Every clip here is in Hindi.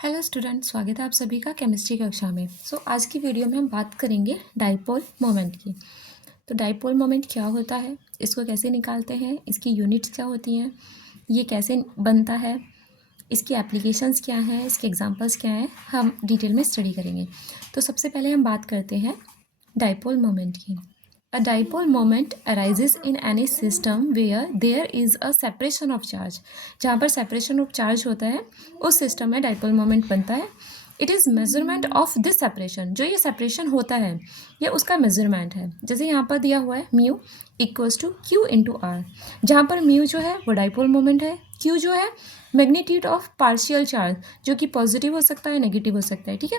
हेलो स्टूडेंट, स्वागत है आप सभी का केमिस्ट्री कक्षा में। आज की वीडियो में हम बात करेंगे डाइपोल मोमेंट की। तो डाइपोल मोमेंट क्या होता है, इसको कैसे निकालते हैं, इसकी यूनिट्स क्या होती हैं, ये कैसे बनता है, इसकी एप्लीकेशंस क्या हैं, इसके एग्जांपल्स क्या हैं, हम डिटेल में स्टडी करेंगे। तो सबसे पहले हम बात करते हैं डाइपोल मोमेंट की। A dipole moment arises in any system where there is a separation of charge। जहाँ पर separation of charge होता है उस सिस्टम में डाइपोल मोमेंट बनता है। It is measurement of this separation. जो ये सेपरेशन होता है ये उसका मेजरमेंट है। जैसे यहाँ पर दिया हुआ है mu equals to q into r, जहाँ पर म्यू जो है वो डाइपोल मोमेंट है, क्यू जो है मैग्नीट्यूड ऑफ पार्शियल चार्ज, जो कि पॉजिटिव हो सकता है, नेगेटिव हो सकता है, ठीक है।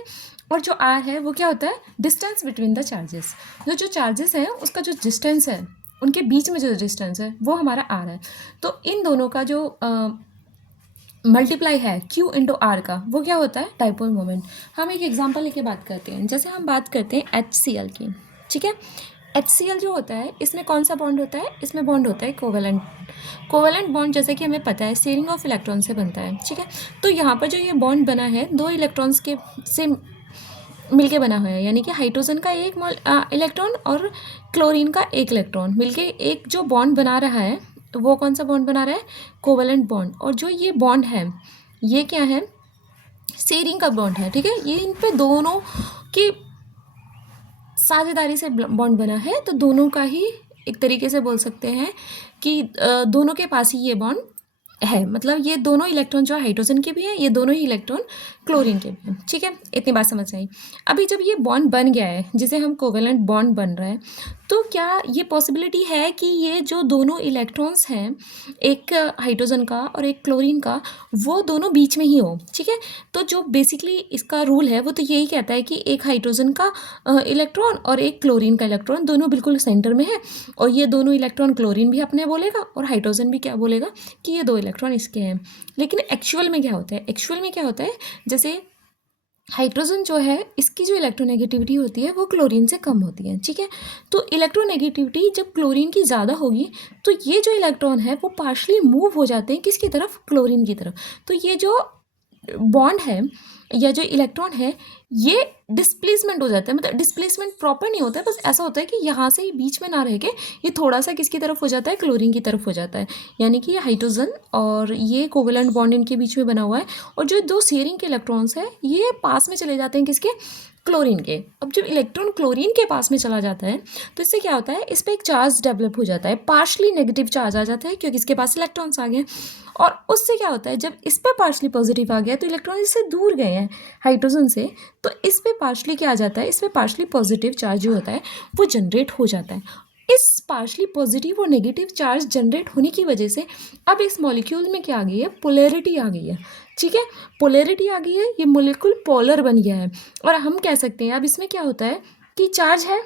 और जो आर है वो क्या होता है, डिस्टेंस बिटवीन द चार्जेस। जो चार्जेस हैं उसका जो डिस्टेंस है, उनके बीच में जो डिस्टेंस है वो हमारा आर है। तो इन दोनों का जो मल्टीप्लाई है क्यू इंटू आर का, वो क्या होता है, डाइपोल मोमेंट। हम एक एग्जांपल लेके बात करते हैं। जैसे हम बात करते हैं HCl की, ठीक है। HCl जो होता है इसमें कौन सा बॉन्ड होता है, इसमें बॉन्ड होता है कोवेलेंट। कोवेलेंट बॉन्ड जैसे कि हमें पता है शेयरिंग ऑफ इलेक्ट्रॉन से बनता है, ठीक है। तो यहाँ पर जो ये बॉन्ड बना है दो इलेक्ट्रॉन्स के से मिलके बना हुआ है, यानी कि हाइड्रोजन का एक इलेक्ट्रॉन और क्लोरीन का एक इलेक्ट्रॉन मिलके एक जो बॉन्ड बना रहा है, तो वो कौन सा बॉन्ड बना रहा है, कोवेलेंट बॉन्ड। और जो ये बॉन्ड है ये क्या है, शेयरिंग का बॉन्ड है, ठीक है। ये इन पे दोनों की साझेदारी से बॉन्ड बना है, तो दोनों का ही एक तरीके से बोल सकते हैं कि दोनों के पास ही ये बॉन्ड है। मतलब ये दोनों इलेक्ट्रॉन जो हाइड्रोजन के भी हैं, ये दोनों ही इलेक्ट्रॉन क्लोरीन के भी हैं, ठीक है। इतनी बात समझ आई। अभी जब ये बॉन्ड बन गया है, जिसे हम कोवेलेंट बॉन्ड बन रहा है, तो क्या ये पॉसिबिलिटी है कि ये जो दोनों इलेक्ट्रॉन्स हैं, एक हाइड्रोजन का और एक क्लोरीन का, वो दोनों बीच में ही हो, ठीक है। तो जो बेसिकली इसका रूल है वो तो यही कहता है कि एक हाइड्रोजन का इलेक्ट्रॉन और एक क्लोरीन का इलेक्ट्रॉन दोनों बिल्कुल सेंटर में है, और ये दोनों इलेक्ट्रॉन क्लोरीन भी अपने बोलेगा और हाइड्रोजन भी क्या बोलेगा कि ये दो इलेक्ट्रॉन इसके हैं। लेकिन एक्चुअल में क्या होता है, एक्चुअल में क्या होता है, जैसे हाइड्रोजन जो है इसकी जो इलेक्ट्रोनेगेटिविटी होती है वो क्लोरीन से कम होती है, ठीक है। तो इलेक्ट्रोनेगेटिविटी जब क्लोरीन की ज़्यादा होगी तो ये जो इलेक्ट्रॉन है वो पार्शली मूव हो जाते हैं किसकी तरफ, क्लोरीन की तरफ। तो ये जो बॉन्ड है या जो इलेक्ट्रॉन है ये डिस्प्लेसमेंट हो जाता है। मतलब डिस्प्लेसमेंट प्रॉपर नहीं होता है, बस ऐसा होता है कि यहाँ से ही बीच में ना रह के ये थोड़ा सा किसकी तरफ हो जाता है, क्लोरीन की तरफ हो जाता है। यानी कि ये हाइड्रोजन और ये कोवेलेंट बॉन्ड इनके बीच में बना हुआ है, और जो दो शेयरिंग के इलेक्ट्रॉन्स हैं ये पास में चले जाते हैं किसके, क्लोरीन के। अब जब इलेक्ट्रॉन क्लोरीन के पास में चला जाता है तो इससे क्या होता है, इस पर एक चार्ज डेवलप हो जाता है, पार्शली नेगेटिव चार्ज आ जाता है क्योंकि इसके पास इलेक्ट्रॉन्स आ गए। और उससे क्या होता है, जब इस पर पार्शली पॉजिटिव आ गया तो इलेक्ट्रॉन इससे दूर गए हैं हाइड्रोजन से, तो इस पर पार्शली क्या आ जाता है, इस पर पार्शली पॉजिटिव चार्ज जो होता है वो जनरेट हो जाता है। इस पार्शली पॉजिटिव और नेगेटिव चार्ज जनरेट होने की वजह से अब इस मॉलिक्यूल में क्या आ गई है, पोलैरिटी आ गई है, ठीक है। पोलैरिटी आ गई है, ये मॉलिक्यूल पोलर बन गया है। और हम कह सकते हैं अब इसमें क्या होता है कि चार्ज है,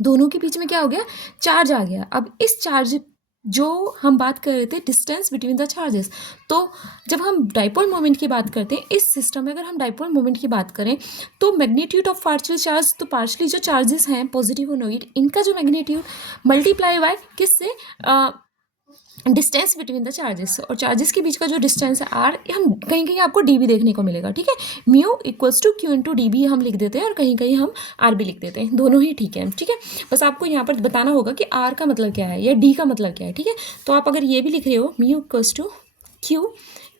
दोनों के बीच में क्या हो गया, चार्ज आ गया। अब इस चार्ज जो हम बात कर रहे थे डिस्टेंस बिटवीन द चार्जेस, तो जब हम डाइपोल मोमेंट की बात करते हैं इस सिस्टम में, अगर हम डाइपोल मोमेंट की बात करें तो मैग्नीट्यूड ऑफ पार्शियल चार्ज, तो पार्शली जो चार्जेस हैं पॉजिटिव और नेगेटिव, इनका जो मैग्नीट्यूड मल्टीप्लाई बाय किससे, डिस्टेंस बिटवीन द चार्जेस, और चार्जेस के बीच का जो डिस्टेंस है आर, हम कहीं कहीं आपको डी भी देखने को मिलेगा, ठीक है। Mu equals to q into d भी हम लिख देते हैं, और कहीं कहीं हम आर भी लिख देते हैं, दोनों ही ठीक है, ठीक है। बस आपको यहाँ पर बताना होगा कि आर का मतलब क्या है या डी का मतलब क्या है, ठीक है। तो आप अगर ये भी लिख रहे हो mu equals to q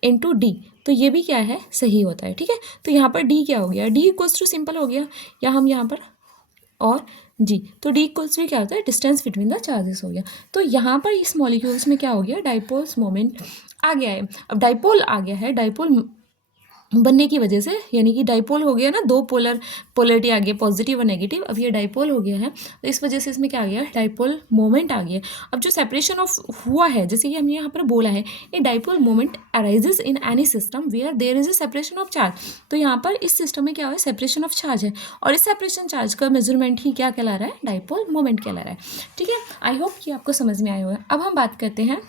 into d, तो ये भी क्या है, सही होता है, ठीक है। तो यहाँ पर डी क्या हो गया, डी इक्वल्स टू सिंपल हो गया, या हम यहाँ पर और जी, तो डी इक्वल्स भी क्या होता है, डिस्टेंस बिटवीन द चार्जेस हो गया। तो यहाँ पर इस मॉलिक्यूल्स में क्या हो गया, डाइपोल्स मोमेंट आ गया है। अब डाइपोल आ गया है, डाइपोल बनने की वजह से, यानी कि डाइपोल हो गया ना, दो पोलरिटी आ गई, पॉजिटिव और नेगेटिव। अब ये डाइपोल हो गया है तो इस वजह से इसमें क्या आ गया, डाइपोल मोमेंट आ गया। अब जो सेपरेशन ऑफ हुआ है, जैसे कि हमने यहाँ पर बोला है, ये dipole moment arises in any system where there is a separation of charge. तो यहाँ पर इस सिस्टम में क्या है, सेपरेशन ऑफ चार्ज है, और इस सेपरेशन चार्ज का मेजरमेंट ही क्या कहला रहा है, डाइपोल मोमेंट कहला रहा है, ठीक है। आई होप कि आपको समझ में आया होगा। अब हम बात करते हैं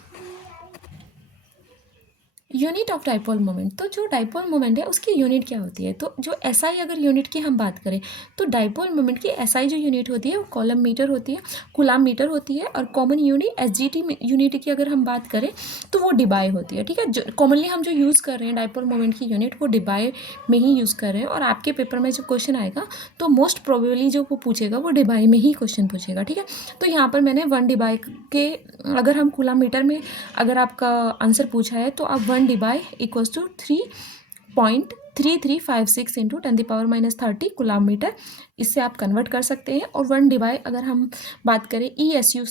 यूनिट ऑफ डाइपोल मोमेंट, तो जो डाइपोल मोमेंट है उसकी यूनिट क्या होती है? तो जो एसआई अगर यूनिट की हम बात करें तो डाइपोल मोमेंट की एसआई जो यूनिट होती है वो कॉलम मीटर होती है, कूलाम मीटर होती है, और कॉमन यूनिट एसजीटी यूनिट की अगर हम बात करें तो वो डिबाई होती है। ठीक है, जो कॉमनली हम जो यूज़ कर रहे हैं डाइपोल मोमेंट की यूनिट वो डिबाई में ही यूज़ कर रहे हैं, और आपके पेपर में जब क्वेश्चन आएगा तो मोस्ट प्रोबेबली जो वो पूछेगा वो डिबाई में ही क्वेश्चन पूछेगा। ठीक है, तो यहाँ पर मैंने 1 डिबाई के, अगर हम कूलाम मीटर में अगर आपका आंसर पूछा है तो आप 1 debye equals to 3.3356 into 10⁻³ coulomb metre, इससे आप कन्वर्ट कर सकते हैं। और 1 डिबाई अगर हम बात करें ESU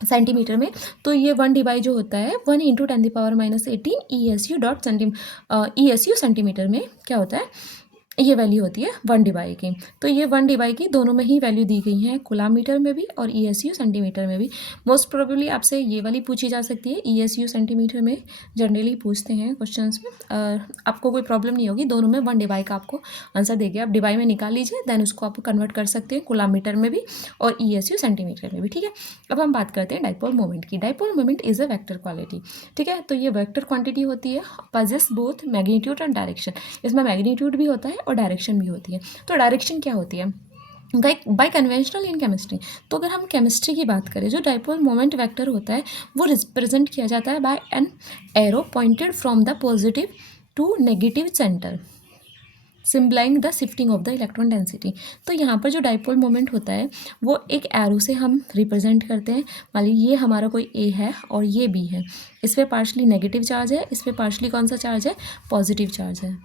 सेंटीमीटर में, तो ये 1 डिबाई जो होता है 1 इंटू 10⁻18 ESU सेंटीमीटर में क्या होता है, ये वैल्यू होती है 1 डिबाई की। तो ये 1 डिबाई की दोनों में ही वैल्यू दी गई है, कूलाम मीटर में भी और ESU सेंटीमीटर में भी। मोस्ट प्रोबेबली आपसे ये वाली पूछी जा सकती है, ESU सेंटीमीटर में जनरली पूछते हैं क्वेश्चंस में। आपको कोई प्रॉब्लम नहीं होगी, दोनों में 1 डिबाई का आपको आंसर देंगे। आप डिबाई में निकाल लीजिए, देन उसको आप कन्वर्ट कर सकते हैं कूलाम मीटर में भी और ESU सेंटीमीटर में भी। ठीक है, अब हम बात करते हैं डाइपोल मोमेंट की। Dipole moment is a vector quality. ठीक है, तो ये वेक्टर क्वांटिटी होती है, possess both magnitude and direction. इसमें मैग्नीट्यूड भी होता है और डायरेक्शन भी होती है। तो डायरेक्शन क्या होती है बाय कन्वेंशनल इन केमिस्ट्री? तो अगर हम केमिस्ट्री की बात करें, जो डाइपोल मोमेंट वेक्टर होता है वो रिप्रेजेंट किया जाता है by an arrow pointed from the positive to negative centre, symbolising the shifting of the electron density. तो यहाँ पर जो डाइपोल मोमेंट होता है वो एक एरो से हम रिप्रेजेंट करते हैं। मान लीजिए ये हमारा कोई ए है और ये बी है, इस पर पार्शली नेगेटिव चार्ज है, इस पर पार्शली कौन सा चार्ज है, पॉजिटिव चार्ज है।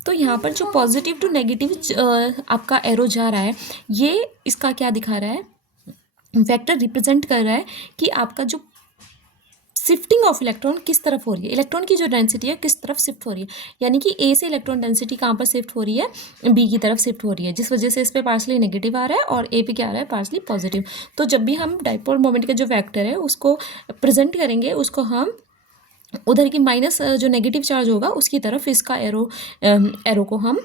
तो यहाँ पर जो पॉजिटिव टू नेगेटिव आपका एरो जा रहा है, ये इसका क्या दिखा रहा है, वेक्टर रिप्रेजेंट कर रहा है कि आपका जो शिफ्टिंग ऑफ इलेक्ट्रॉन किस तरफ हो रही है, इलेक्ट्रॉन की जो डेंसिटी है किस तरफ शिफ्ट हो रही है। यानी कि ए से इलेक्ट्रॉन डेंसिटी कहाँ पर शिफ्ट हो रही है, बी की तरफ शिफ्ट हो रही है, जिस वजह से इस पर पार्सली नेगेटिव आ रहा है और ए पे क्या आ रहा है, पार्सली पॉजिटिव। तो जब भी हम डाइपोल मोमेंट का जो वेक्टर है उसको प्रेजेंट करेंगे, उसको हम उधर की माइनस जो नेगेटिव चार्ज होगा उसकी तरफ इसका एरो को हम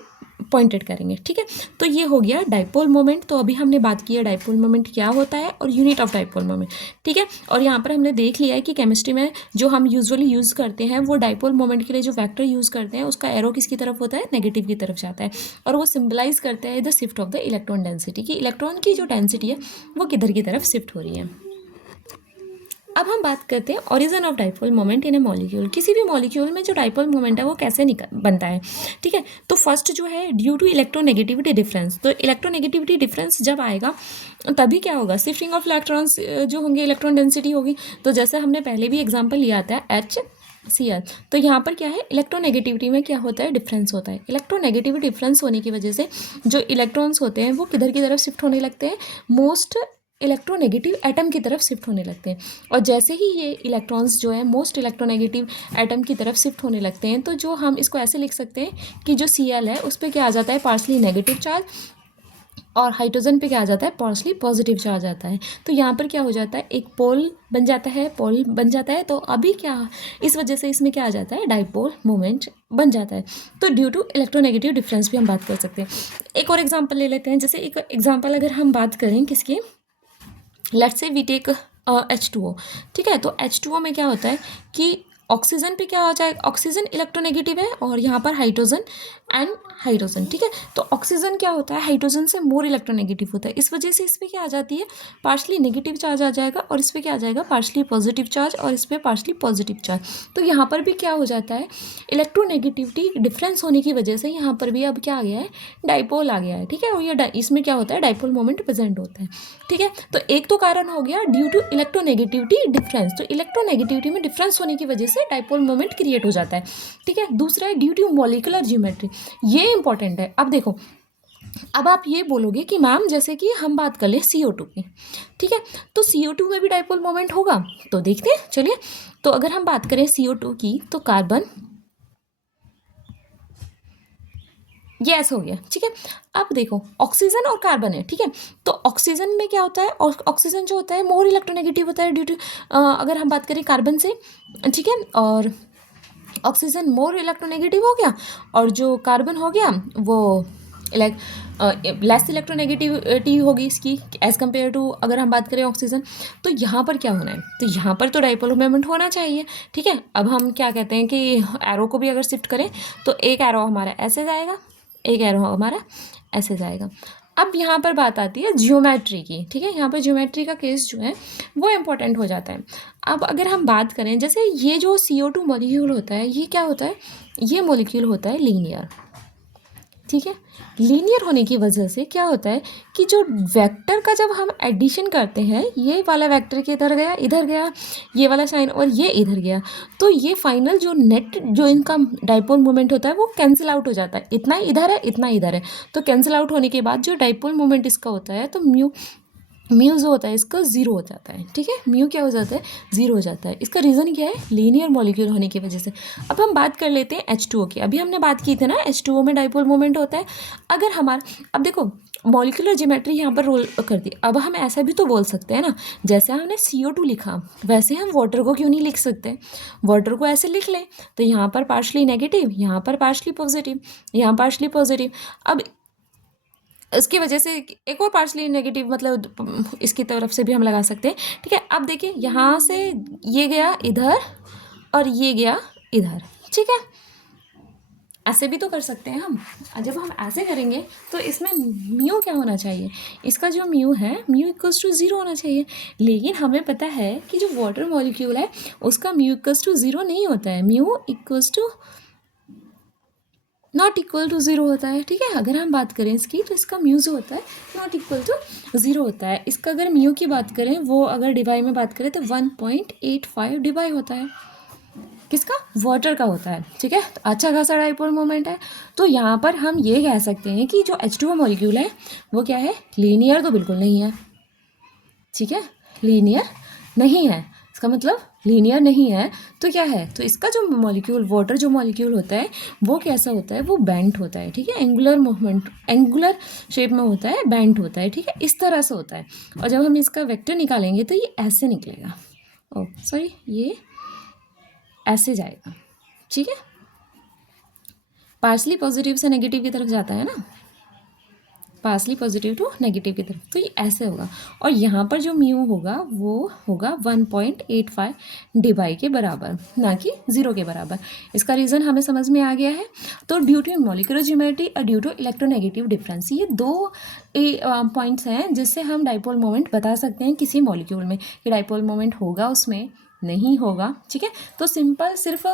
पॉइंटेड करेंगे। ठीक है, तो ये हो गया डाइपोल मोमेंट। तो अभी हमने बात की है डाइपोल मोमेंट क्या होता है और यूनिट ऑफ डाइपोल मोमेंट। ठीक है, और यहाँ पर हमने देख लिया है कि केमिस्ट्री में जो हम यूजुअली यूज़ करते हैं वो डाइपोल मोमेंट के लिए जो वेक्टर यूज़ करते हैं उसका एरो किसकी तरफ होता है, नेगेटिव की तरफ जाता है, और वो सिम्बलाइज करता है the shift of the electron density, कि इलेक्ट्रॉन की जो डेंसिटी है वो किधर की तरफ शिफ्ट हो रही है। अब हम बात करते हैं origin of dipole moment in A molecule. किसी भी मॉलिक्यूल में जो डाइपोल मोमेंट है वो कैसे बनता है। ठीक है, तो फर्स्ट जो है ड्यू टू इलेक्ट्रोनेगेटिविटी डिफरेंस। तो इलेक्ट्रोनेगेटिविटी डिफरेंस जब आएगा तभी क्या होगा, शिफ्टिंग ऑफ इलेक्ट्रॉन्स जो होंगे, इलेक्ट्रॉन डेंसिटी होगी। तो जैसे हमने पहले भी एग्जाम्पल लिया था HCl, तो यहाँ पर क्या है, इलेक्ट्रोनेगेटिविटी में क्या होता है, डिफरेंस होता है। इलेक्ट्रोनेगेटिविटी डिफरेंस होने की वजह से जो इलेक्ट्रॉन्स होते हैं वो किधर की तरफ शिफ्ट होने लगते हैं, मोस्ट इलेक्ट्रोनेगेटिव एटम की तरफ शिफ्ट होने लगते हैं। और जैसे ही ये इलेक्ट्रॉन्स जो है मोस्ट इलेक्ट्रोनेगेटिव एटम की तरफ शिफ्ट होने लगते हैं, तो जो हम इसको ऐसे लिख सकते हैं कि जो Cl है उस पर क्या आ जाता है, पार्सली नेगेटिव चार्ज, और हाइड्रोजन पे क्या आ जाता है, पार्सली पॉजिटिव चार्ज आता है। तो यहाँ पर क्या हो जाता है, एक पोल बन जाता है। तो अभी क्या, इस वजह से इसमें क्या आ जाता है, डाइपोल मोमेंट बन जाता है। तो ड्यू टू इलेक्ट्रोनेगेटिव डिफरेंस भी हम बात कर सकते हैं। एक और एग्जाम्पल ले लेते हैं। जैसे एक एग्जाम्पल अगर हम बात करें किसकी, let's say we take H2O। ठीक है, तो H2O में क्या होता है कि ऑक्सीजन पे क्या आ जाए, ऑक्सीजन इलेक्ट्रोनेगेटिव है और यहाँ पर हाइड्रोजन एंड हाइड्रोजन। ठीक है, तो ऑक्सीजन क्या होता है, हाइड्रोजन से मोर इलेक्ट्रोनेगेटिव होता है, इस वजह से इस पर क्या आ जाती है, पार्शली नेगेटिव चार्ज आ जाएगा, और इस पर क्या आ जाएगा, पार्शली पॉजिटिव चार्ज, और इस पर पार्शली पॉजिटिव चार्ज। तो यहाँ पर भी क्या हो जाता है, इलेक्ट्रोनेगेटिविटी डिफरेंस होने की वजह से यहाँ पर भी अब क्या आ गया है, डाइपोल आ गया है। ठीक है, और ये इसमें क्या होता है, डाइपोल मोमेंट प्रेजेंट होता है। ठीक है, तो एक तो कारण हो गया ड्यू टू इलेक्ट्रोनेगेटिविटी डिफरेंस। तो इलेक्ट्रोनेगेटिविटी में डिफरेंस होने की वजह से डाइपोल मोमेंट क्रिएट हो जाता है। ठीक है, दूसरा है ड्यू टू मॉलिक्यूलर ज्योमेट्री। ये इंपॉर्टेंट है। अब देखो, अब आप ये बोलोगे कि मैम जैसे कि हम बात कर लें CO2 की। ठीक है, तो CO2 में भी डाइपोल मोमेंट होगा, तो देखते हैं, चलिए। तो अगर हम बात करें CO2 की, तो कार्बन ये ऐसा हो गया। ठीक है, अब देखो ऑक्सीजन और कार्बन है। ठीक है, तो ऑक्सीजन में क्या होता है, और ऑक्सीजन जो होता है मोर इलेक्ट्रोनेगेटिव होता है ड्यू टू, अगर हम बात करें कार्बन से। ठीक है, और ऑक्सीजन मोर इलेक्ट्रोनेगेटिव हो गया, और जो कार्बन हो गया वो लेस इलेक्ट्रोनेगेटिविटी होगी इसकी एज़ कम्पेयर टू अगर हम बात करें ऑक्सीजन। तो यहाँ पर क्या होना है, तो यहाँ पर तो डाइपोल मोमेंट होना चाहिए, ठीक है। अब हम क्या कहते हैं कि एरो को भी अगर शिफ्ट करें तो एक एरो हमारा ऐसे जाएगा, एक एरो हमारा ऐसे जाएगा। अब यहाँ पर बात आती है ज्योमेट्री की, ठीक है। यहाँ पर ज्योमेट्री का केस जो है वो इम्पोर्टेंट हो जाता है। अब अगर हम बात करें, जैसे ये जो CO2 मॉलिक्यूल होता है, ये क्या होता है, ये मॉलिक्यूल होता है लीनियर, ठीक है। लीनियर होने की वजह से क्या होता है कि जो वेक्टर का जब हम एडिशन करते हैं, ये वाला वेक्टर के इधर गया, ये वाला साइन और ये इधर गया, तो ये फाइनल जो नेट जो इनका डाइपोल मोमेंट होता है वो कैंसिल आउट हो जाता है। इतना इधर है, इतना इधर है, तो कैंसिल आउट होने के बाद जो डाइपोल मोमेंट इसका होता है, तो म्यू जो होता है इसका ज़ीरो हो जाता है, ठीक है। म्यू क्या हो जाता है, ज़ीरो हो जाता है। इसका रीज़न क्या है, लीनियर मॉलिक्यूल होने की वजह से। अब हम बात कर लेते हैं H2O की। अभी हमने बात की थी ना, H2O में डाइपोल मोमेंट होता है। अगर हमारा, अब देखो मॉलिक्यूलर ज्योमेट्री यहाँ पर रोल करती है। अब हम ऐसा भी तो बोल सकते हैं ना, जैसे हमने CO2 लिखा वैसे हम वाटर को क्यों नहीं लिख सकते, वाटर को ऐसे लिख लें, तो यहाँ पर पार्शली नेगेटिव, यहाँ पर पार्शली पॉजिटिव, यहाँ पार्शली पॉजिटिव। अब इसकी वजह से एक और पार्शली नेगेटिव मतलब इसकी तरफ से भी हम लगा सकते हैं, ठीक है। अब देखिए यहाँ से ये गया इधर और ये गया इधर, ठीक है। ऐसे भी तो कर सकते हैं हम। जब हम ऐसे करेंगे तो इसमें म्यू क्या होना चाहिए, इसका जो म्यू है, म्यू इक्वल्स टू ज़ीरो होना चाहिए। लेकिन हमें पता है कि जो वाटर मॉलिक्यूल है उसका म्यू इक्वल्स टू ज़ीरो नहीं होता है, mu equals to not equal to zero होता है, ठीक है। अगर हम बात करें इसकी, तो इसका म्यू जो होता है नॉट इक्वल टू ज़ीरो होता है। इसका अगर म्यू की बात करें, वो अगर डिवाई में बात करें तो 1.85 डिवाई होता है, किसका, वाटर का होता है, ठीक है। तो अच्छा खासा डाइपोल मोमेंट है। तो यहाँ पर हम ये कह सकते हैं कि जो H2O मॉलिक्यूल है वो क्या है, लीनियर तो बिल्कुल नहीं है, ठीक है, लीनियर नहीं है। इसका मतलब लीनियर नहीं है तो क्या है, तो इसका जो मॉलिक्यूल, वाटर जो मॉलिक्यूल होता है वो कैसा होता है, वो बेंट होता है, ठीक है। एंगुलर मूवमेंट, एंगुलर शेप में होता है, बेंट होता है, ठीक है, इस तरह से होता है। और जब हम इसका वेक्टर निकालेंगे तो ये ऐसे निकलेगा, ओ सॉरी, ये ऐसे जाएगा, ठीक है। पार्सली पॉजिटिव से नेगेटिव की तरफ जाता है ना, पार्सली पॉजिटिव टू नेगेटिव की तरफ, तो ये ऐसे होगा। और यहाँ पर जो म्यू होगा वो होगा 1.85 डिवाई के बराबर, ना कि ज़ीरो के बराबर। इसका रीज़न हमें समझ में आ गया है। तो ड्यू टू मॉलिक्यूलर ज्योमेट्री और ड्यू टू इलेक्ट्रोनेगेटिव डिफरेंस, ये दो पॉइंट्स हैं जिससे हम डाइपोल मोमेंट बता सकते हैं किसी मॉलिक्यूल में, कि डाइपोल मोमेंट होगा उसमें, नहीं होगा, ठीक है। तो सिंपल सिर्फ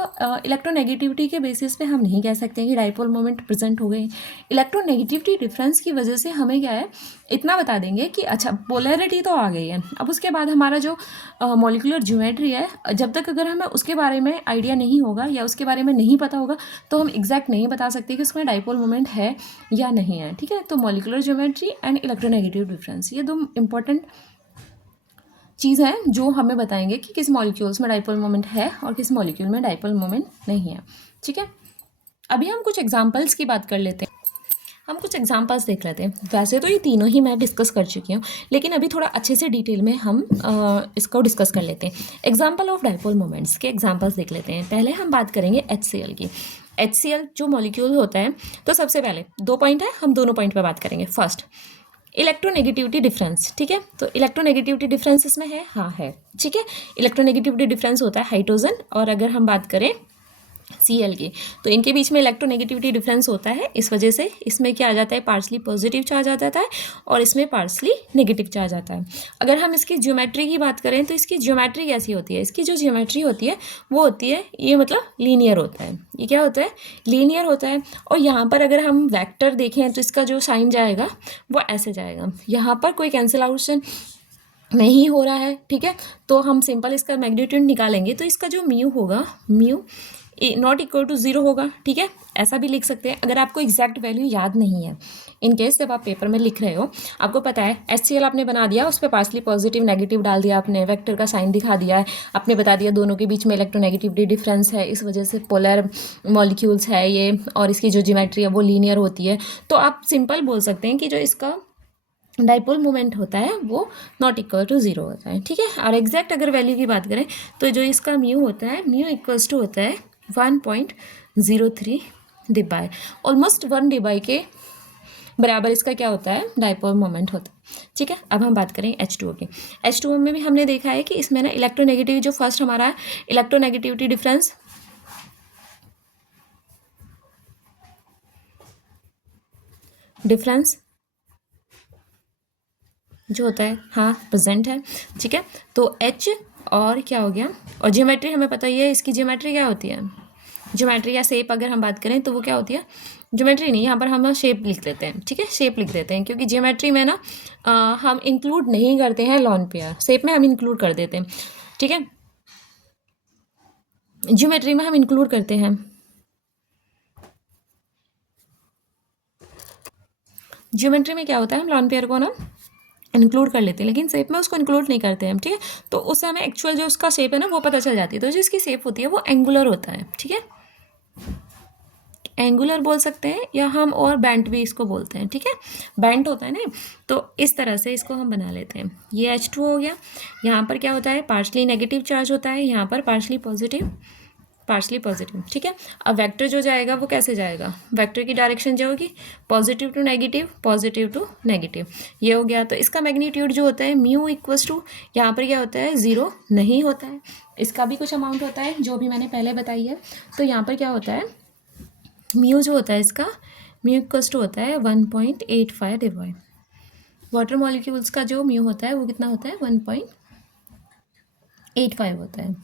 इलेक्ट्रोनेगेटिविटी के बेसिस पे हम नहीं कह सकते हैं कि डाइपोल मोमेंट प्रेजेंट हो गई। इलेक्ट्रोनेगेटिविटी डिफरेंस की वजह से हमें क्या है, इतना बता देंगे कि अच्छा पोलैरिटी तो आ गई है। अब उसके बाद हमारा जो मॉलिक्यूलर ज्योमेट्री है, जब तक अगर हमें उसके बारे में आइडिया नहीं होगा या उसके बारे में नहीं पता होगा तो हम एग्जैक्ट नहीं बता सकते कि उसमें डाइपोल मोमेंट है या नहीं है, ठीक है। तो molecular geometry and electronegative difference, ये दो इंपॉर्टेंट चीज़ है जो हमें बताएंगे कि किस मॉलिक्यूल्स में डाइपोल मोमेंट है और किस मॉलिक्यूल में डाइपोल मोमेंट नहीं है, ठीक है। अभी हम कुछ एग्जांपल्स की बात कर लेते हैं। हम कुछ एग्जांपल्स देख लेते हैं। वैसे तो ये तीनों ही मैं डिस्कस कर चुकी हूँ, लेकिन अभी थोड़ा अच्छे से डिटेल में हम इसको डिस्कस कर लेते हैं। एग्जांपल ऑफ डाइपोल मोमेंट्स के एग्जांपल्स देख लेते हैं। पहले हम बात करेंगे HCl की। HCl जो मॉलिक्यूल होता है, तो सबसे पहले दो पॉइंट है, हम दोनों पॉइंट पर बात करेंगे। फर्स्ट, इलेक्ट्रोनेगेटिविटी डिफरेंस, ठीक है। तो इलेक्ट्रोनेगेटिविटी डिफरेंस इसमें है, हाँ है, ठीक है। इलेक्ट्रोनेगेटिविटी डिफरेंस होता है हाइड्रोजन और अगर हम बात करें Cl की, तो इनके बीच में इलेक्ट्रोनेगेटिविटी डिफरेंस होता है। इस वजह से इसमें क्या आ जाता है, पार्सली पॉजिटिव चार्ज आ जाता है और इसमें पार्सली नेगेटिव चार्ज आता है। अगर हम इसकी ज्योमेट्री की बात करें तो इसकी ज्योमेट्री कैसी होती है, इसकी जो ज्योमेट्री होती है वो होती है, ये मतलब लीनियर होता है। ये क्या होता है, लीनियर होता है। और यहाँ पर अगर हम वेक्टर देखें तो इसका जो साइन जाएगा वो ऐसे जाएगा, यहाँ पर कोई कैंसिलेशन नहीं हो रहा है, ठीक है। तो हम सिंपल इसका मैग्नीट्यूड निकालेंगे तो इसका जो म्यू होगा, mu not equal to zero होगा, ठीक है। ऐसा भी लिख सकते हैं अगर आपको एग्जैक्ट वैल्यू याद नहीं है। इन केस जब आप पेपर में लिख रहे हो, आपको पता है HCl आपने बना दिया, उस पर पार्सली पॉजिटिव नेगेटिव डाल दिया आपने, वेक्टर का साइन दिखा दिया है, आपने बता दिया दोनों के बीच में इलेक्ट्रोनेगेटिविटी डिफरेंस है, इस वजह से पोलर मॉलिक्यूल्स है ये, और इसकी जो ज्योमेट्री है वो लीनियर होती है। तो आप सिंपल बोल सकते हैं कि जो इसका डाइपोल मोमेंट होता है वो नॉट इक्वल टू ज़ीरो होता है, ठीक है। और एग्जैक्ट अगर वैल्यू की बात करें तो जो इसका म्यू होता है, म्यू इक्वल्स टू होता है 1.03 डिबाई, ऑलमोस्ट 1 डिबाई के बराबर इसका क्या होता है, डाइपोल मोमेंट होता है। ठीक है, अब हम बात करें H2O की। H2O में भी हमने देखा है कि इसमें ना इलेक्ट्रोनेगेटिव जो फर्स्ट हमारा इलेक्ट्रोनेगेटिविटी डिफरेंस जो होता है, हाँ प्रेजेंट है। ठीक है, तो H और क्या हो गया, और ज्योमेट्री हमें पता ही है, इसकी ज्योमेट्री क्या होती है, ज्योमेट्री या शेप अगर हम बात करें तो वो क्या होती है, ज्योमेट्री नहीं, यहाँ पर हम शेप लिख देते हैं। ठीक है, शेप लिख देते हैं, क्योंकि ज्योमेट्री में ना हम इंक्लूड नहीं करते हैं लॉन पेयर, शेप में हम इंक्लूड कर देते हैं। ठीक है, ज्योमेट्री में हम इंक्लूड करते हैं, ज्योमेट्री में क्या होता है, हम लॉन पेयर को ना इंक्लूड कर लेते हैं, लेकिन शेप में उसको इंक्लूड नहीं करते हैं हम। ठीक है, तो उससे हमें एक्चुअल जो उसका शेप है ना वो पता चल जाती है। तो जो इसकी शेप होती है वो एंगुलर होता है। ठीक है, एंगुलर बोल सकते हैं, या हम और बेंट भी इसको बोलते हैं। ठीक है, बेंट होता है ना, तो इस तरह से इसको हम बना लेते हैं। ये H2 हो गया, यहाँ पर क्या होता है, पार्शली नेगेटिव चार्ज होता है, यहाँ पर पार्शली पॉजिटिव, पार्शली पॉजिटिव। ठीक है, अब वेक्टर जो जाएगा वो कैसे जाएगा, वेक्टर की डायरेक्शन जो होगी positive to negative, positive to negative, ये हो गया। तो इसका मैग्नीट्यूड जो होता है म्यू इक्वल्स टू, यहाँ पर क्या होता है, ज़ीरो नहीं होता है, इसका भी कुछ अमाउंट होता है जो भी मैंने पहले बताई है। तो यहाँ पर क्या होता है, म्यू जो होता है इसका, म्यू इक्वल्स टू होता है 1.85 डिवाइड, वाटर मॉलिक्यूल्स का जो म्यू होता है वो कितना होता है, 1.85 होता है।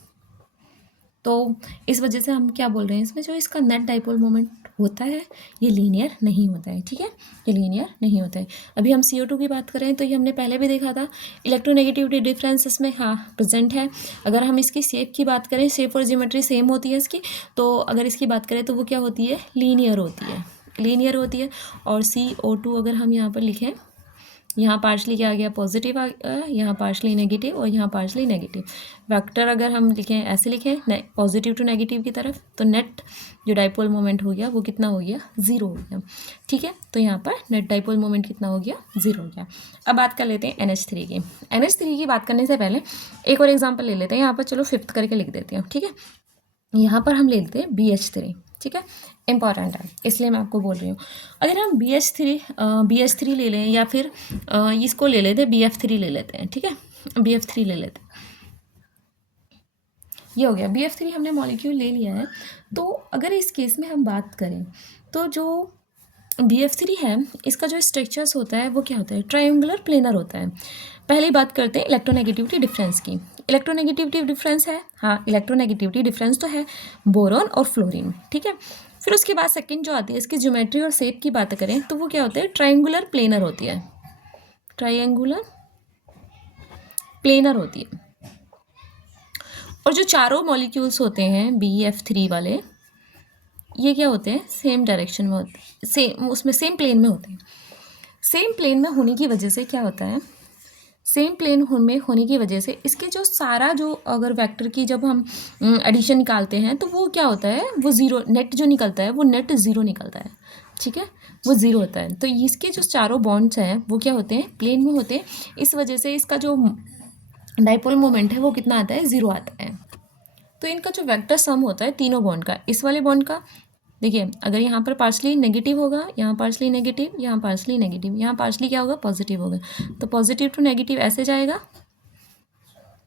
तो इस वजह से हम क्या बोल रहे हैं, इसमें जो इसका नेट डाइपोल मोमेंट होता है ये लीनियर नहीं होता है। ठीक है, ये लीनियर नहीं होता है। अभी हम CO2 की बात करें तो ये हमने पहले भी देखा था, इलेक्ट्रोनेगेटिविटी डिफरेंस इसमें हाँ प्रेजेंट है। अगर हम इसकी शेप की बात करें, शेप और ज्योमेट्री सेम होती है इसकी, तो अगर इसकी बात करें तो वो क्या होती है, लीनियर होती है, लीनियर होती है। और CO2 अगर हम यहाँ पर लिखें, यहाँ पार्शली क्या आ गया, पॉजिटिव आ गया, यहाँ पार्शली नेगेटिव और यहाँ पार्शली नेगेटिव। वेक्टर अगर हम लिखें, ऐसे लिखें पॉजिटिव टू नेगेटिव की तरफ, तो नेट जो डाइपोल मोमेंट हो गया वो कितना हो गया, ज़ीरो हो गया। ठीक है, तो यहाँ पर नेट डाइपोल मोमेंट कितना हो गया, ज़ीरो हो गया। अब बात कर लेते हैं NH3 की। NH3 की बात करने से पहले एक और एग्जाम्पल ले लेते हैं, यहाँ पर चलो फिफ्थ करके लिख देते हैं। ठीक है, यहाँ पर हम ले लेते हैं BH3। ठीक है, इंपॉर्टेंट है इसलिए मैं आपको बोल रही हूँ। अगर हम BH3 ले लें, या फिर इसको ले लेते हैं BF3 ले लेते हैं। ठीक है, BF3 ले लेते हैं, ये हो गया BF3, हमने मॉलिक्यूल ले लिया है। तो अगर इस केस में हम बात करें तो जो BF3 है इसका जो स्ट्रक्चर्स होता है वो क्या होता है, ट्रायंगुलर प्लेनर होता है। पहले बात करते हैं इलेक्ट्रोनेगेटिविटी डिफरेंस की। इलेक्ट्रोनेगेटिविटी डिफरेंस है, हाँ इलेक्ट्रोनेगेटिविटी डिफरेंस तो है बोरॉन और फ्लोरीन। ठीक है, फिर उसके बाद सेकंड जो आती है इसकी ज्योमेट्री और शेप की बात करें तो वो क्या होता है, ट्रायंगुलर प्लेनर होती है, ट्रायंगुलर प्लेनर होती है। और जो चारों मॉलिक्यूल्स होते हैं BF3 वाले, ये क्या होते हैं, सेम डायरेक्शन में होते हैं, सेम उसमें सेम प्लेन में होते हैं। सेम प्लेन में होने की वजह से क्या होता है, सेम प्लेन में होने की वजह से इसके जो सारा जो अगर वेक्टर की जब हम एडिशन निकालते हैं तो वो क्या होता है, वो ज़ीरो, नेट जो निकलता है वो नेट ज़ीरो निकलता है। ठीक है, वो ज़ीरो होता है। तो इसके जो चारों बॉन्ड्स हैं वो क्या होते हैं, प्लेन में होते हैं। इस वजह से इसका जो डाइपोल मोमेंट है वो कितना आता है, ज़ीरो आता है। तो इनका जो वेक्टर सम होता है तीनों बॉन्ड का, इस वाले बॉन्ड का देखिए, अगर यहाँ पर पार्शली नेगेटिव होगा, यहाँ पार्शली नेगेटिव, यहाँ पार्शली नेगेटिव, यहाँ पार्शली क्या होगा, पॉजिटिव होगा। तो पॉजिटिव टू नेगेटिव ऐसे जाएगा,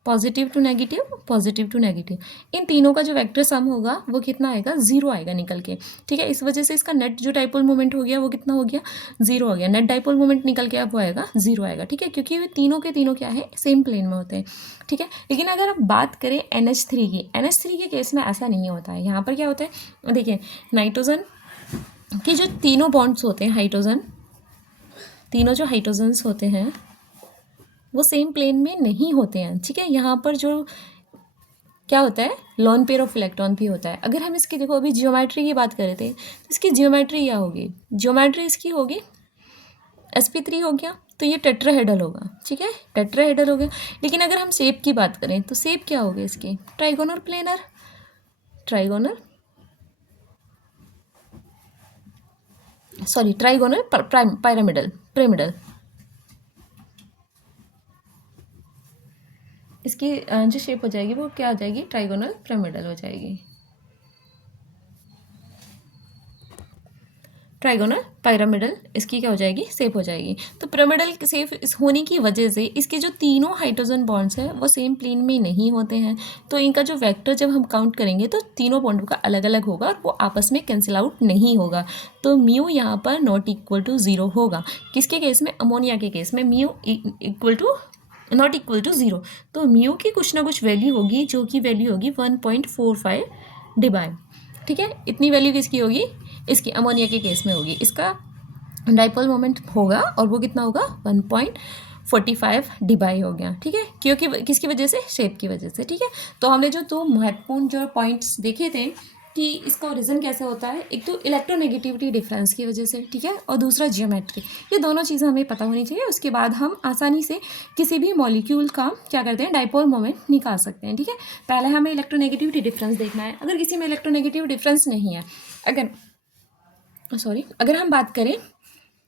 positive to negative, positive to negative, इन तीनों का जो वेक्टर सम होगा वो कितना आएगा, ज़ीरो आएगा निकल के। ठीक है, इस वजह से इसका नेट जो डाइपोल मोमेंट हो गया वो कितना हो गया, ज़ीरो हो गया। नेट डाइपोल मोमेंट निकल के अब वो आएगा, ज़ीरो आएगा। ठीक है, क्योंकि ये तीनों के तीनों क्या है, सेम प्लेन में होते हैं। ठीक है, लेकिन अगर आप बात करें NH3 की, NH3 के केस में ऐसा नहीं होता है। यहाँ पर क्या होता है, देखिए नाइट्रोजन के जो तीनों बॉन्ड्स होते हैं, हाइड्रोजन, तीनों जो हाइड्रोजन्स होते हैं वो सेम प्लेन में नहीं होते हैं। ठीक है, यहाँ पर जो क्या होता है, लॉन पेयर ऑफ इलेक्ट्रॉन भी होता है। अगर हम इसकी देखो अभी जियोमेट्री की बात कर रहे थे, तो इसकी जियोमेट्री क्या होगी, जियोमेट्री इसकी होगी sp3 हो गया, तो ये टेट्राहेड्रल होगा। ठीक है, टेट्राहेड्रल हो गया। लेकिन अगर हम शेप की बात करें तो शेप क्या होगी इसकी, trigonal planar, trigonal sorry trigonal pyramidal, pyramidal. इसकी जो शेप हो जाएगी वो क्या हो जाएगी, ट्राइगोनल पिरामिडल हो जाएगी, ट्राइगोनल पिरामिडल इसकी क्या हो जाएगी, शेप हो जाएगी। तो पिरामिडल शेप होने की वजह से इसके जो तीनों हाइड्रोजन बॉन्ड्स हैं वो सेम प्लेन में नहीं होते हैं, तो इनका जो वेक्टर जब हम काउंट करेंगे तो तीनों बॉन्ड का अलग अलग होगा और वो आपस में कैंसिल आउट नहीं होगा। तो म्यू यहाँ पर नॉट इक्वल टू 0 होगा। किसके केस में, अमोनिया के केस में mu equal to not equal to 0। तो म्यू की कुछ ना कुछ वैल्यू होगी जो कि वैल्यू होगी 1.45 डिबाई। ठीक है, इतनी वैल्यू किसकी होगी, इसकी अमोनिया के केस में होगी। इसका डाइपोल मोमेंट होगा और वो कितना होगा 1.45 डिबाई हो गया। ठीक है, क्योंकि किसकी वजह से, शेप की वजह से। ठीक है, तो हमने जो दो महत्वपूर्ण जो पॉइंट्स देखे थे कि इसका ओरिजिन कैसे होता है, एक तो इलेक्ट्रोनेगेटिविटी डिफरेंस की वजह से, ठीक है, और दूसरा जियोमेट्री। ये दोनों चीज़ें हमें पता होनी चाहिए, उसके बाद हम आसानी से किसी भी मॉलिक्यूल का क्या करते हैं, डाइपोल मोमेंट निकाल सकते हैं। ठीक है, पहले हमें इलेक्ट्रोनेगेटिविटी डिफरेंस देखना है। अगर किसी में इलेक्ट्रोनेगेटिव डिफरेंस नहीं है, अगर हम बात करें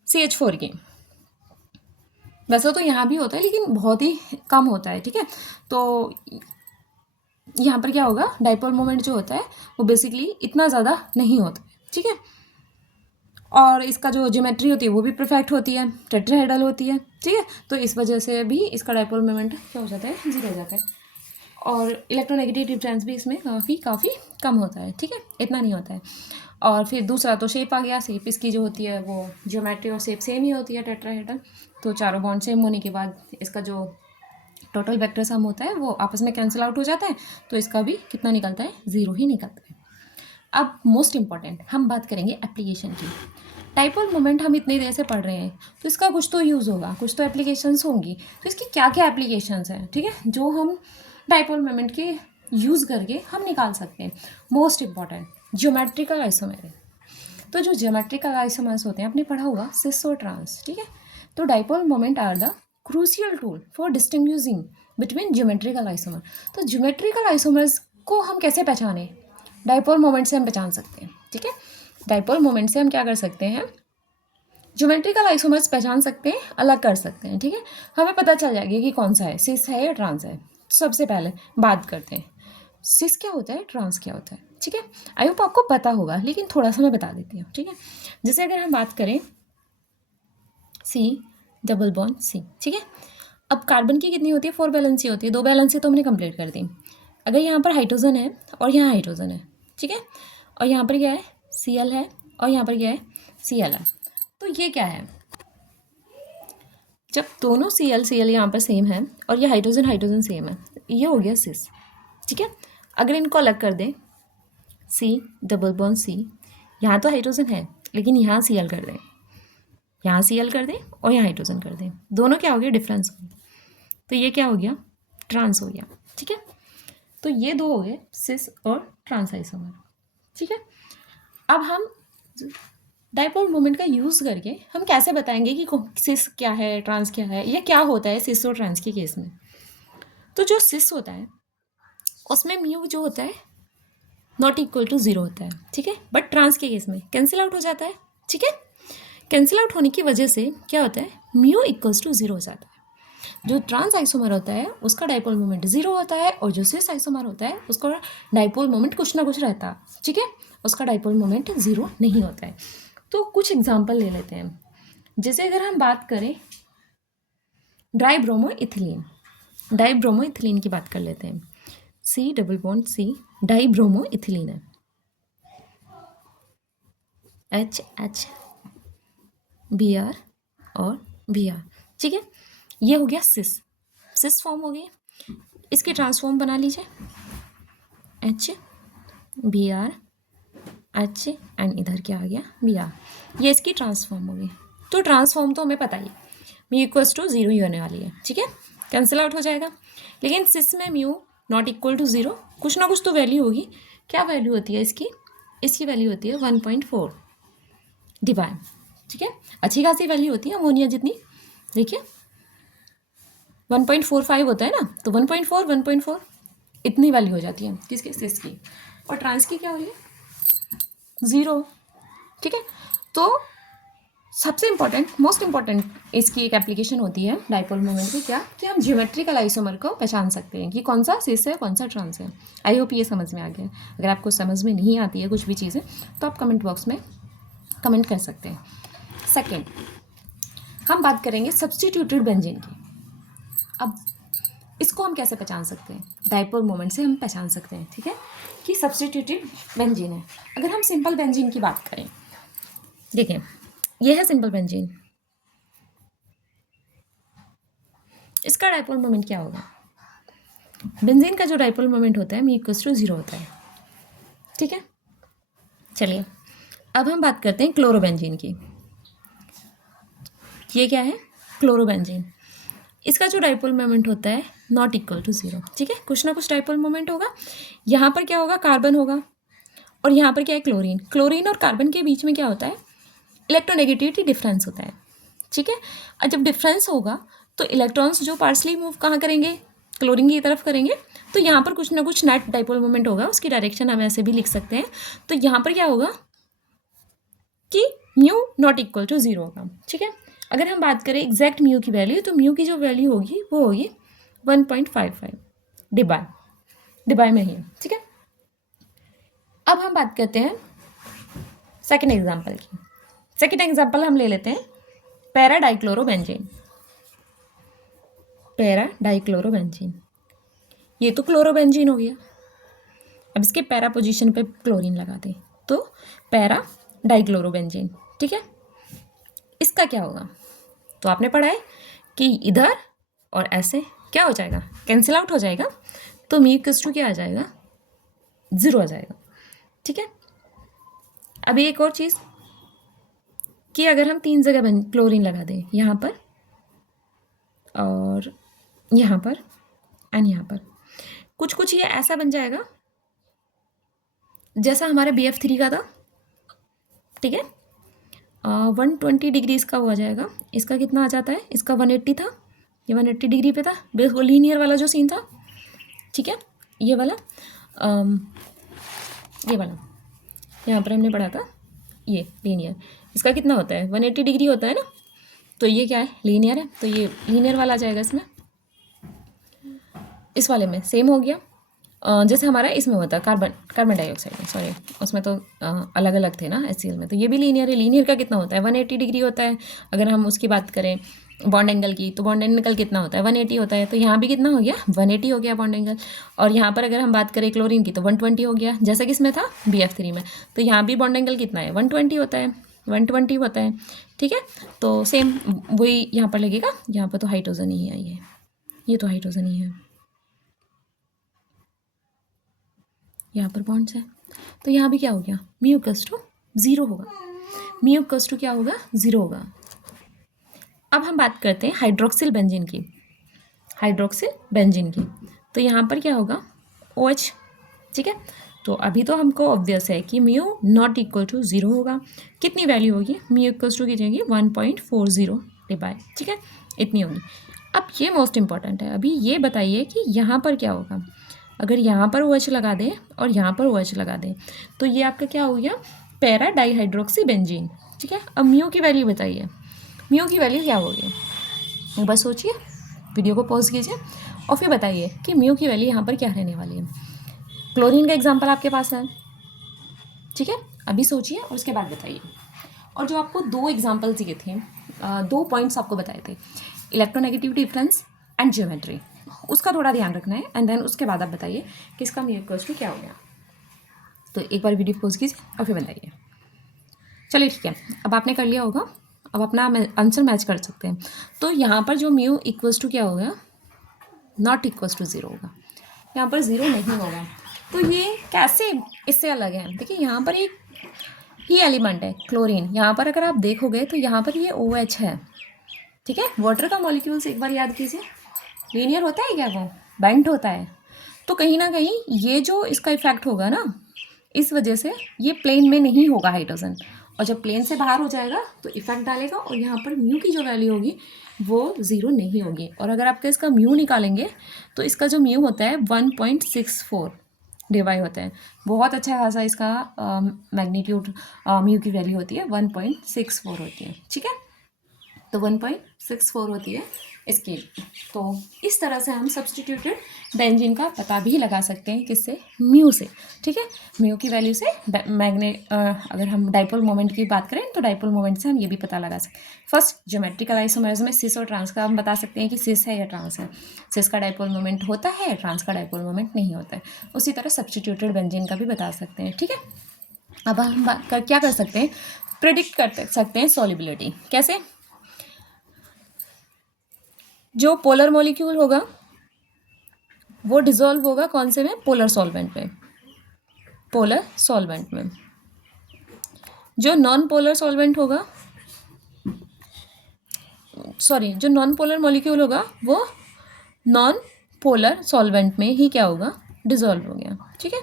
CH4 की, वैसे तो यहाँ भी होता है लेकिन बहुत ही कम होता है। ठीक है, तो यहाँ पर क्या होगा, डाइपोल मोमेंट जो होता है वो बेसिकली इतना ज़्यादा नहीं होता है। ठीक है, और इसका जो ज्योमेट्री होती है वो भी परफेक्ट होती है, टेट्राहेड्रल होती है। ठीक है, तो इस वजह से भी इसका डाइपोल मोमेंट क्या हो जाता है, 0 हो जाता है। और इलेक्ट्रोनेगेटिव डिफरेंस भी इसमें काफ़ी कम होता है। ठीक है, इतना नहीं होता है। और फिर दूसरा तो शेप आ गया। शेप इसकी जो होती है वो ज्योमेट्री और शेप सेम ही होती है, टेट्राहेड्रल। तो चारों बॉन्ड सेम होने के बाद इसका जो टोटल वेक्टर सम होता है वो आपस में कैंसिल आउट हो जाता है, तो इसका भी कितना निकलता है, 0 ही निकलता है। अब मोस्ट इंपॉर्टेंट हम बात करेंगे एप्लीकेशन की। डाइपोल मोमेंट हम इतनी देर से पढ़ रहे हैं तो इसका कुछ तो यूज़ होगा, कुछ तो एप्लीकेशंस होंगी। तो इसकी क्या क्या एप्लीकेशंस हैं, ठीक है, जो हम डाइपोल मोमेंट के यूज़ करके हम निकाल सकते हैं। Most important geometrical isomer. तो जो ज्योमेट्रिकल आइसोमर्स होते हैं आपने पढ़ा होगा, सिस और ट्रांस। ठीक है, तो dipole moment are the crucial tool for distinguishing between geometrical isomer. तो ज्योमेट्रिकल आइसोमर्स को हम कैसे पहचानें, डाइपोल मोमेंट से हम पहचान सकते हैं। ठीक है, डाइपोल मोमेंट से हम क्या कर सकते हैं, ज्योमेट्रिकल आइसोमर्स पहचान सकते हैं, अलग कर सकते हैं। ठीक है, हमें पता चल जाएगा कि कौन सा है, सिस है या ट्रांस है। सबसे पहले बात करते हैं सिस क्या होता है, ट्रांस क्या होता है। ठीक है, आई होप आपको पता होगा लेकिन थोड़ा सा मैं बता देती हूँ। ठीक है, जैसे अगर हम बात करें C≡C। ठीक है, अब कार्बन की कितनी होती है, 4 वैलेंसी होती है, 2 वैलेंसी तो हमने कंप्लीट कर दी। अगर यहाँ पर हाइड्रोजन है और यहाँ हाइड्रोजन है, ठीक है, और यहाँ पर क्या है, Cl है, और यहाँ पर क्या है, Cl है, तो ये क्या है, जब दोनों Cl यहाँ पर सेम है और ये हाइड्रोजन सेम है, ये हो गया सिस। ठीक है, अगर इनको अलग कर दें, C≡C, यहाँ तो हाइड्रोजन है लेकिन यहाँ Cl कर दें, यहाँ Cl कर दें और यहाँ हाइड्रोजन कर दें, दोनों क्या हो गया, डिफरेंस हो गया, तो ये क्या हो गया, ट्रांस हो गया। ठीक है, तो ये दो हो गए सिस और ट्रांस आइसोमर। ठीक है, अब हम डाइपोल मोमेंट का यूज़ करके हम कैसे बताएंगे कि सिस क्या है, ट्रांस क्या है, ये क्या होता है सिस और ट्रांस के केस में। तो जो सिस होता है उसमें म्यू जो होता है नॉट इक्वल टू 0 होता है। ठीक है, बट ट्रांस के केस में कैंसिल आउट हो जाता है। ठीक है, कैंसिल आउट होने की वजह से क्या होता है, म्यू इक्वल्स टू 0 हो जाता है। जो ट्रांस आइसोमर होता है उसका डाइपोल मोमेंट 0 होता है, और जो सिस आइसोमर होता है उसका डाइपोल मोमेंट कुछ ना कुछ रहता है। ठीक है, उसका डाइपोल मोमेंट 0 नहीं होता है। तो कुछ एग्जांपल ले लेते हैं। जैसे अगर हम बात करें डाइब्रोमोइथिलीन की बात कर लेते हैं। C≡C डाइब्रोमोइथिलीन है, HH Br और Br। ठीक है, ये हो गया सिस फॉर्म हो गई। इसकी ट्रांसफॉर्म बना लीजिए, HBr H एंड इधर क्या आ गया, Br, ये इसकी ट्रांसफॉर्म हो गई। तो ट्रांसफॉर्म तो हमें पता ही, म्यू इक्वल्स टू 0 ही होने वाली है। ठीक है, कैंसिल आउट हो जाएगा। लेकिन सिस में म्यू नॉट इक्वल टू 0, कुछ ना कुछ तो वैल्यू होगी। क्या वैल्यू होती है इसकी वैल्यू होती है 1.4 डिवाइन। ठीक है, अच्छी खासी वैल्यू होती है अमोनिया जितनी, देखिए 1.45 होता है ना, तो 1.4 इतनी वैल्यू हो जाती है किसकी, सिस की। और ट्रांस की क्या हो रही है, 0। ठीक है, तो सबसे मोस्ट इम्पॉर्टेंट इसकी एक एप्लीकेशन होती है डाइपोल मोमेंट की, क्या कि हम ज्योमेट्रिकल आइसोमर को पहचान सकते हैं कि कौन सा सिस है, कौन सा ट्रांस है। आई होप ये समझ में आ गया। अगर आपको समझ में नहीं आती है कुछ भी चीज़ें तो आप कमेंट बॉक्स में कमेंट कर सकते हैं। सेकेंड, हम बात करेंगे सब्स्टिट्यूटेड बेंजीन की। अब इसको हम कैसे पहचान सकते हैं? डाइपोल मोमेंट से हम पहचान सकते हैं, ठीक है, कि सब्स्टिट्यूटेड बेंजीन है। अगर हम सिंपल बेंजीन की बात करें, देखिए ये है सिंपल बेंजीन, इसका डाइपोल मोमेंट क्या होगा? बेंजीन का जो डाइपोल मोमेंट होता है म्यू इक्वल्स टू 0 होता है, ठीक है। चलिए अब हम बात करते हैं क्लोरोबेंजीन की। ये क्या है? क्लोरोबेंजीन। इसका जो डाइपोल मोमेंट होता है नॉट इक्वल टू 0, ठीक है। कुछ ना कुछ डाइपोल मोमेंट होगा। यहाँ पर क्या होगा? कार्बन होगा, और यहाँ पर क्या है? क्लोरीन। क्लोरीन और कार्बन के बीच में क्या होता है? इलेक्ट्रोनेगेटिविटी डिफरेंस होता है, ठीक है। और जब डिफरेंस होगा तो इलेक्ट्रॉन्स जो पार्सली मूव कहाँ करेंगे? क्लोरीन की तरफ करेंगे। तो यहाँ पर कुछ ना कुछ नेट डाइपोल मोमेंट होगा, उसकी डायरेक्शन हम ऐसे भी लिख सकते हैं। तो यहाँ पर क्या होगा कि म्यू नॉट इक्वल टू 0 होगा, ठीक है। अगर हम बात करें एग्जैक्ट म्यू की वैल्यू, तो म्यू की जो वैल्यू होगी वो होगी 1.55 डिबाई में ही है, ठीक है। अब हम बात करते हैं सेकेंड एग्जाम्पल की। सेकेंड एग्जाम्पल हम ले लेते हैं पैरा डाइक्लोरोबेंजीन। पैरा डाइक्लोरोबेंजीन, ये तो क्लोरोबेंजीन हो गया। अब इसके पैरा पोजीशन पे क्लोरीन लगा दें तो पैरा डाइक्लोरोबेंजीन, ठीक है। इसका क्या होगा? तो आपने पढ़ा है कि इधर और ऐसे क्या हो जाएगा? कैंसिल आउट हो जाएगा। तो म्यू इक्वल्स टू क्या आ जाएगा? 0 आ जाएगा, ठीक है। अभी एक और चीज़ कि अगर हम 3 जगह क्लोरीन लगा दें, यहाँ पर और यहाँ पर एंड यहाँ पर, कुछ कुछ ये ऐसा बन जाएगा जैसा हमारे BF3 का था, ठीक है। 120 डिग्री इसका हो जाएगा। इसका कितना आ जाता है? इसका 180 था, ये 180 डिग्री पे था। बिल्कुल लीनियर वाला जो सीन था, ठीक है, ये वाला ये वाला यहाँ पर हमने पढ़ा था, ये लीनियर। इसका कितना होता है? 180 डिग्री होता है ना। तो ये क्या है? लीनियर है, तो ये लीनियर वाला आ जाएगा इसमें। इस वाले में सेम हो गया जैसे हमारा इसमें होता है कार्बन डाइऑक्साइड में, सॉरी उसमें तो अलग अलग थे ना HCl में। तो ये भी लीनियर है। लीनियर का कितना होता है? 180 डिग्री होता है। अगर हम उसकी बात करें बॉन्ड एंगल की, तो बॉन्ड एंगल कितना होता है? 180 होता है। तो यहाँ भी कितना हो गया? 180 हो गया बॉन्ड एंगल। और यहाँ पर अगर हम बात करें क्लोरीन की, तो 120 हो गया, जैसा कि इसमें था BF3 में। तो यहाँ भी बॉन्ड एंगल कितना है? 120 होता है, 120 होता है, ठीक है। तो सेम वही यहाँ पर लगेगा। यहाँ पर तो हाइड्रोजन ही है, ये तो हाइड्रोजन ही है, यहाँ पर बॉन्ड्स है। तो यहाँ भी क्या हो गया? म्यू इक्वल्स टू 0 होगा। म्यू इक्वल्स टू क्या होगा? 0 होगा। अब हम बात करते हैं हाइड्रोक्सिल बेंजीन की। हाइड्रोक्सिल बेंजीन की, तो यहाँ पर क्या होगा? OH, ठीक है। तो अभी तो हमको ऑब्वियस है कि म्यू नॉट इक्वल टू 0 होगा। कितनी वैल्यू होगी? म्यू इक्वल्स टू की जाएगी 1.40 डिवाइड, ठीक है, इतनी होगी। अब ये मोस्ट इंपॉर्टेंट है। अभी ये बताइए कि यहाँ पर क्या होगा? अगर यहाँ पर OH लगा दें और यहाँ पर OH लगा दें, तो ये आपका क्या हो गया? पैरा डाइहाइड्रोक्सी बेंजीन, ठीक है। अब म्यू की वैल्यू बताइए, म्यू की वैल्यू क्या होगी? बस सोचिए, वीडियो को पॉज कीजिए और फिर बताइए कि म्यू की वैल्यू यहाँ पर क्या रहने वाली है। क्लोरीन का एग्जाम्पल आपके पास है, ठीक है। अभी सोचिए और उसके बाद बताइए। और जो आपको 2 एग्जाम्पल दिए थे, 2 पॉइंट्स आपको बताए थे, इलेक्ट्रोनेगेटिविटी डिफरेंस एंड ज्योमेट्री, उसका थोड़ा ध्यान रखना है। एंड देन उसके बाद आप बताइए कि इसका म्यू इक्वल्स टू क्या हो गया। तो एक बार वीडियो पॉज कीजिए और फिर बताइए। चलिए ठीक है, अब आपने कर लिया होगा। अब अपना आंसर मैच कर सकते हैं। तो यहाँ पर जो म्यू इक्वल्स टू क्या होगा? नॉट इक्वल्स टू 0 होगा। यहाँ पर 0 नहीं होगा। तो ये कैसे इससे अलग है? देखिए यहाँ पर एक ही एलिमेंट है क्लोरीन। यहाँ पर अगर आप देखोगे तो यहाँ पर ये OH है, ठीक है। वाटर का मॉलिक्यूल्स एक बार याद कीजिए, लीनियर होता है क्या? वो बाइंड होता है। तो कहीं ना कहीं ये जो इसका इफेक्ट होगा ना, इस वजह से ये प्लेन में नहीं होगा हाइड्रोजन, और जब प्लेन से बाहर हो जाएगा तो इफेक्ट डालेगा, और यहाँ पर म्यू की जो वैल्यू होगी वो 0 नहीं होगी। और अगर आपका इसका म्यू निकालेंगे तो इसका जो म्यू होता है 1.64 डिवाइड होता है। बहुत अच्छा खासा इसका मैग्नीट्यूड म्यू की वैल्यू होती है 1.64 होती है, ठीक है। तो 1.64 होती है इसकी। तो इस तरह से हम सब्सटीट्यूटेड बेंजीन का पता भी लगा सकते हैं, किससे, म्यू से। ठीक है, म्यू की वैल्यू से अगर हम डाइपोल मोमेंट की बात करें तो डाइपोल मोमेंट से हम ये भी पता लगा सकते हैं। फर्स्ट ज्योमेट्रिकल आइसोमर्स में सिस और ट्रांस का हम बता सकते हैं कि सिस है या ट्रांस है। सिस का डाइपोल मोमेंट होता है, ट्रांस का डाइपोल मोमेंट नहीं होता है। उसी तरह सब्सटीट्यूटेड बेंजीन का भी बता सकते हैं। ठीक है, अब हम क्या कर सकते हैं, प्रेडिक्ट कर सकते हैं सॉल्युबिलिटी। कैसे, जो पोलर मॉलिक्यूल होगा वो डिसॉल्व होगा कौन से में, पोलर सॉल्वेंट में। पोलर सॉल्वेंट में जो नॉन पोलर सॉल्वेंट होगा, सॉरी, जो नॉन पोलर मॉलिक्यूल होगा वो नॉन पोलर सॉल्वेंट में ही क्या होगा, डिसॉल्व हो गया। ठीक है,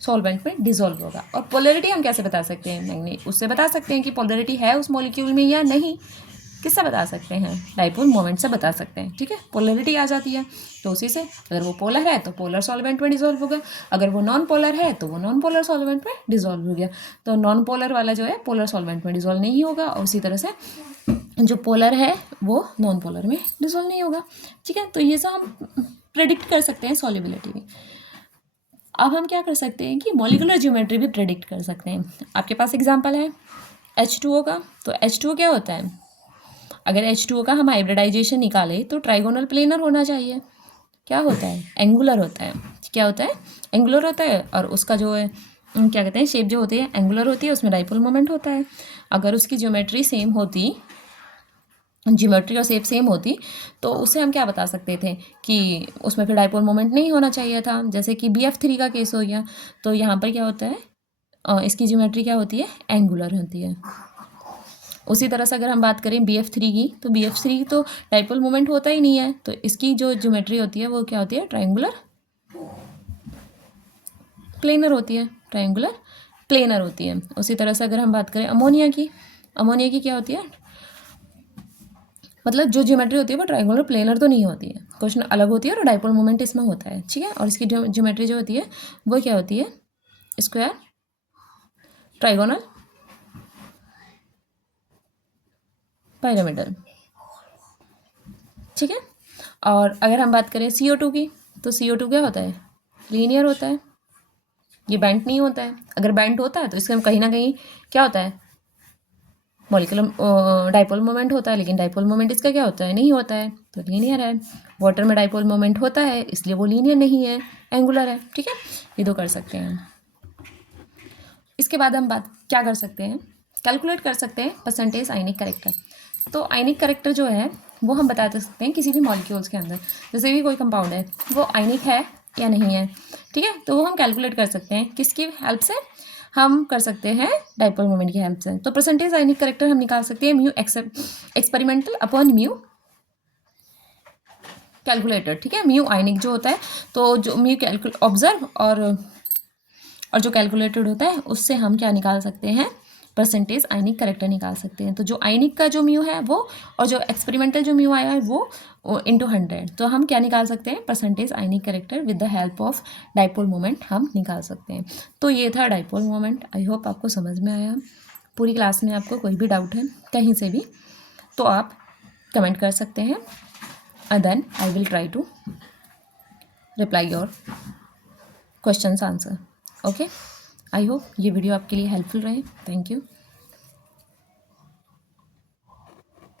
सॉल्वेंट में डिसॉल्व होगा। और पोलरिटी हम कैसे बता सकते हैं, मैंने उससे बता सकते हैं कि पोलरिटी है उस मॉलिक्यूल में या नहीं। किससे बता सकते हैं, डाइपोल मोमेंट से बता सकते हैं। ठीक है, पोलरिटी आ जाती है तो उसी से, अगर वो पोलर है तो पोलर सॉल्वेंट में डिसॉल्व होगा, अगर वो नॉन पोलर है तो वो नॉन पोलर सॉल्वेंट में डिसॉल्व हो गया। तो नॉन पोलर वाला जो है पोलर सॉल्वेंट में डिसॉल्व नहीं होगा, और उसी तरह से जो पोलर है वो नॉन पोलर में डिसॉल्व नहीं होगा। ठीक है, तो ये सब हम प्रेडिक्ट कर सकते हैं सॉल्युबिलिटी में। अब हम क्या कर सकते हैं कि मॉलिकुलर ज्योमेट्री भी प्रेडिक्ट कर सकते हैं। आपके पास एग्जांपल है H2O का। तो H2O क्या होता है, अगर H2O का हम हाइब्रिडाइजेशन निकालें तो ट्राइगोनल प्लेनर होना चाहिए। क्या होता है, एंगुलर होता है। क्या होता है, एंगुलर होता है, और उसका जो है क्या कहते हैं, शेप जो होती है एंगुलर होती है, उसमें डाइपोल मोमेंट होता है। अगर उसकी ज्योमेट्री सेम होती, ज्योमेट्री और शेप सेम होती, तो उससे हम क्या बता सकते थे कि उसमें फिर डाइपोल मोमेंट नहीं होना चाहिए था। जैसे कि BF3 का केस हो गया। तो यहाँ पर क्या होता है, इसकी ज्योमेट्री क्या होती है, एंगुलर होती है। उसी तरह से अगर हम बात करें BF3 की, तो BF3 तो डाइपोल मोमेंट होता ही नहीं है, तो इसकी जो ज्योमेट्री होती है वो क्या होती है, ट्रायंगुलर प्लेनर होती है। ट्रायंगुलर प्लेनर होती है। उसी तरह से अगर हम बात करें अमोनिया की, अमोनिया की क्या होती है, मतलब जो ज्योमेट्री होती है वो ट्रायंगुलर प्लेनर तो नहीं होती है, क्वेश्चन अलग होती है, और डाइपोल मोमेंट इसमें होता है। ठीक है, और इसकी ज्योमेट्री जो होती है वो क्या होती है, स्क्वायर ट्राइगोनल पिरामिडल। ठीक है, और अगर हम बात करें CO2 की, तो CO2 क्या होता है, लीनियर होता है, ये बेंट नहीं होता है। अगर बेंट होता है तो इसका कहीं ना कहीं क्या होता है, मॉलिक्यूलर डाइपोल मोमेंट होता है, लेकिन डाइपोल मोमेंट इसका क्या होता है, नहीं होता है, तो लीनियर है। वाटर में डाइपोल मोमेंट होता है, इसलिए वो लीनियर नहीं है, एंगुलर है। ठीक है, ये दो कर सकते हैं। इसके बाद हम बात क्या कर सकते हैं, कैलकुलेट कर सकते हैं परसेंटेज आयनिक करेक्टर। तो आयनिक करेक्टर जो है वो हम बता सकते हैं किसी भी मॉलिक्यूल्स के अंदर, जैसे भी कोई कंपाउंड है वो आयनिक है या नहीं है। ठीक है, तो वो हम कैलकुलेट कर सकते हैं किसकी हेल्प से, हम कर सकते हैं डाइपोल मोमेंट की हेल्प से। तो परसेंटेज आयनिक करेक्टर हम निकाल सकते हैं mu experimental upon mu calculated. ठीक है, म्यू आयनिक जो होता है, तो जो म्यू ऑब्जर्व और जो कैलकुलेटेड होता है उससे हम क्या निकाल सकते हैं, परसेंटेज आयनिक करेक्टर निकाल सकते हैं। तो जो आयनिक का जो म्यू है वो, और जो एक्सपेरिमेंटल जो म्यू आया है वो इंटू 100, तो हम क्या निकाल सकते हैं, percentage ionic character with the help of dipole moment हम निकाल सकते हैं। तो ये था डाइपोल मोमेंट। आई होप आपको समझ में आया। पूरी क्लास में आपको कोई भी डाउट है कहीं से भी तो आप कमेंट कर सकते हैं, and then I will try to reply your questions answer. Okay, I hope ये वीडियो आपके लिए हेल्पफुल रहे। Thank you.